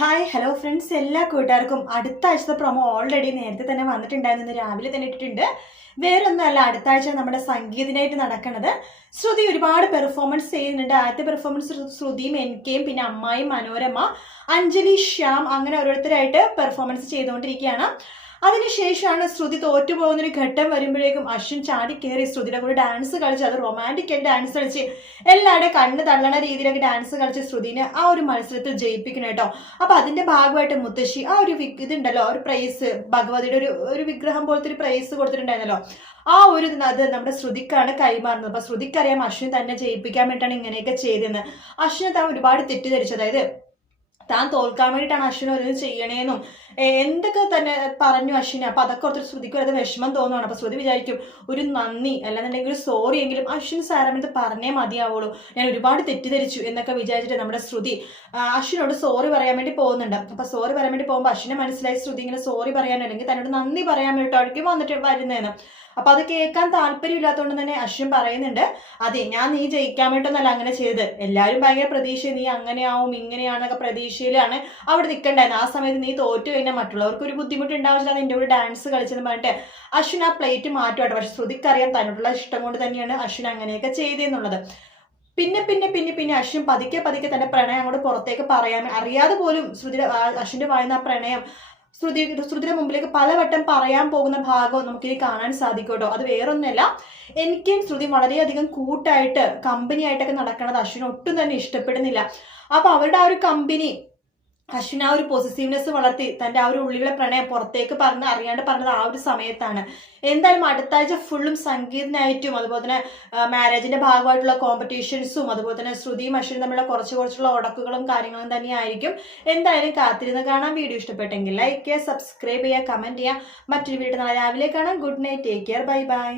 Hi hello friends എല്ലാ കൂട്ടുകാർക്കും അടുത്ത ആഴ്ചത്തെ പ്രൊമോ ഓൾറെഡി നേരത്തെ തന്നെ വന്നിട്ടുണ്ടായിരുന്നു. രാവിലെ തന്നെ ഇട്ടിട്ടുണ്ട്. വേറൊന്നുമല്ല അടുത്ത ആഴ്ച നമ്മുടെ സംഗീതനായിട്ട് നടക്കുന്നത് ശ്രുതി ഒരുപാട് പെർഫോമൻസ് ചെയ്യുന്നുണ്ട്. ആദ്യത്തെ പെർഫോമൻസ് ശ്രുതിയും എനിക്കയും പിന്നെ അമ്മായി മനോരമ അഞ്ജലി ശ്യാം അങ്ങനെ ഓരോരുത്തരായിട്ട് പെർഫോമൻസ് ചെയ്തുകൊണ്ടിരിക്കുകയാണ്. അതിനുശേഷമാണ് ശ്രുതി തോറ്റു പോകുന്ന ഒരു ഘട്ടം വരുമ്പോഴേക്കും അശ്വിൻ ചാടി കയറി ശ്രുതിയുടെ കൂടെ ഡാൻസ് കളിച്ച് അത് റൊമാന്റിക് ആയിട്ട് ഡാൻസ് കളിച്ച് എല്ലാവരുടെ കണ്ണ് തള്ളണ രീതിയിലൊക്കെ ഡാൻസ് കളിച്ച് ശ്രുതിനെ ആ ഒരു മത്സരത്തിൽ ജയിപ്പിക്കണം കേട്ടോ. അപ്പോൾ അതിന്റെ ഭാഗമായിട്ട് മുത്തശ്ശി ആ ഒരു ഇതുണ്ടല്ലോ ഒരു പ്രൈസ് ഭഗവതിയുടെ ഒരു ഒരു വിഗ്രഹം പോലത്തെ ഒരു പ്രൈസ് കൊടുത്തിട്ടുണ്ടായിരുന്നല്ലോ. ആ ഒരു അത് നമ്മുടെ ശ്രുതിക്കാണ് കൈമാറുന്നത്. അപ്പൊ ശ്രുതിക്കറിയാം അശ്വിൻ തന്നെ ജയിപ്പിക്കാൻ വേണ്ടിയിട്ടാണ് ഇങ്ങനെയൊക്കെ ചെയ്തതെന്ന്. അശ്വിനെ താൻ ഒരുപാട് തെറ്റിദ്ധരിച്ചു. അതായത് താൻ തോൽക്കാൻ വേണ്ടിയിട്ടാണ് അശ്വിൻ ഒരു ചെയ്യണേന്നും. എന്തൊക്കെ തന്നെ പറഞ്ഞു അശ്വിന്? അപ്പൊ അതൊക്കെ ഓർത്തൊരു ശ്രുതിക്ക് വരുന്നത് വിഷമം തോന്നുവാണ്. അപ്പൊ ശ്രുതി വിചാരിക്കും ഒരു നന്ദി അല്ലാന്നുണ്ടെങ്കിൽ ഒരു സോറി എങ്കിലും അശ്വിൻ സാരമെന്ന് പറഞ്ഞേ മതിയാവുള്ളൂ. ഞാൻ ഒരുപാട് തെറ്റിദ്ധരിച്ചു എന്നൊക്കെ വിചാരിച്ചിട്ട് നമ്മുടെ ശ്രുതി അശ്വിനോട് സോറി പറയാൻ വേണ്ടി പോകുന്നുണ്ട്. അപ്പൊ സോറി പറയാൻ വേണ്ടി പോകുമ്പോൾ അശ്വിനെ മനസ്സിലായി ശ്രുതി ഇങ്ങനെ സോറി പറയാൻ അല്ലെങ്കിൽ തന്നോട് നന്ദി പറയാൻ വേണ്ടിയിട്ടായിരിക്കും വന്നിട്ട് വരുന്നതെന്ന് അപ്പൊ അത് കേൾക്കാൻ താല്പര്യമില്ലാത്തതുകൊണ്ട് തന്നെ അശ്വിൻ പറയുന്നുണ്ട് അതെ ഞാൻ നീ ജയിക്കാൻ വേണ്ടിയിട്ടൊന്നല്ല അങ്ങനെ ചെയ്തത്. എല്ലാവരും ഭയങ്കര പ്രതീക്ഷ നീ അങ്ങനെയാവും ഇങ്ങനെയാണെന്നൊക്കെ പ്രതീക്ഷയിലാണ് അവിടെ നിൽക്കണ്ടായിരുന്നു ആ സമയത്ത് നീ തോറ്റു കഴിഞ്ഞാൽ മറ്റുള്ളവർക്ക് ഒരു ബുദ്ധിമുട്ട് ഉണ്ടാവില്ല നിന്റെ കൂടെ ഡാൻസ് കളിച്ചെന്ന് പറഞ്ഞിട്ട് അശ്വിൻ ആ പ്ലേറ്റ് മാറ്റുമായിട്ട് പക്ഷെ ശ്രുതിക്കറിയാം തന്നോടുള്ള ഇഷ്ടം കൊണ്ട് തന്നെയാണ് അശ്വിൻ അങ്ങനെയൊക്കെ ചെയ്തെന്നുള്ളത്. പിന്നെ പിന്നെ പിന്നെ പിന്നെ അശ്വിൻ പതുക്കെ പതുക്കെ തന്നെ പ്രണയം അങ്ങോട്ട് പുറത്തേക്ക് പറയാൻ അറിയാതെ പോലും ശ്രുതിയുടെ അശ്വിന്റെ വായുന്ന ആ പ്രണയം ശ്രുതി ശ്രുതിയുടെ മുമ്പിലേക്ക് പലവട്ടം പറയാൻ പോകുന്ന ഭാഗവും നമുക്കിനി കാണാൻ സാധിക്കും കേട്ടോ അത് വേറൊന്നുമല്ല എനിക്കും ശ്രുതി വളരെയധികം കൂട്ടായിട്ട് കമ്പനിയായിട്ടൊക്കെ നടക്കണത് അശ്വിന് ഒട്ടും തന്നെ ഇഷ്ടപ്പെടുന്നില്ല. അപ്പൊ അവരുടെ ആ ഒരു കമ്പനി അശ്വിൻ ആ ഒരു പോസിറ്റീവ്നെസ് വളർത്തി തന്റെ ആ ഒരു ഉള്ളിലെ പ്രണയം പുറത്തേക്ക് പറഞ്ഞ് അറിയാണ്ട് പറഞ്ഞത് ആ ഒരു സമയത്താണ്. എന്തായാലും അടുത്താഴ്ച ഫുള്ളും സംഗീതനായിട്ടും അതുപോലെ തന്നെ മാരേജിന്റെ ഭാഗമായിട്ടുള്ള കോമ്പറ്റീഷൻസും അതുപോലെ തന്നെ ശ്രുതിയും അശ്വിനും തമ്മിലുള്ള കുറച്ച് കുറച്ചുള്ള ഉടക്കുകളും കാര്യങ്ങളും തന്നെയായിരിക്കും. എന്തായാലും കാത്തിരുന്ന് കാണാൻ വീഡിയോ ഇഷ്ടപ്പെട്ടെങ്കിൽ ലൈക്ക് ചെയ്യുക സബ്സ്ക്രൈബ് ചെയ്യുക കമന്റ് ചെയ്യുക. മറ്റൊരു വീഡിയോ നാളെ രാവിലെ കാണാം. Good night take care bye bye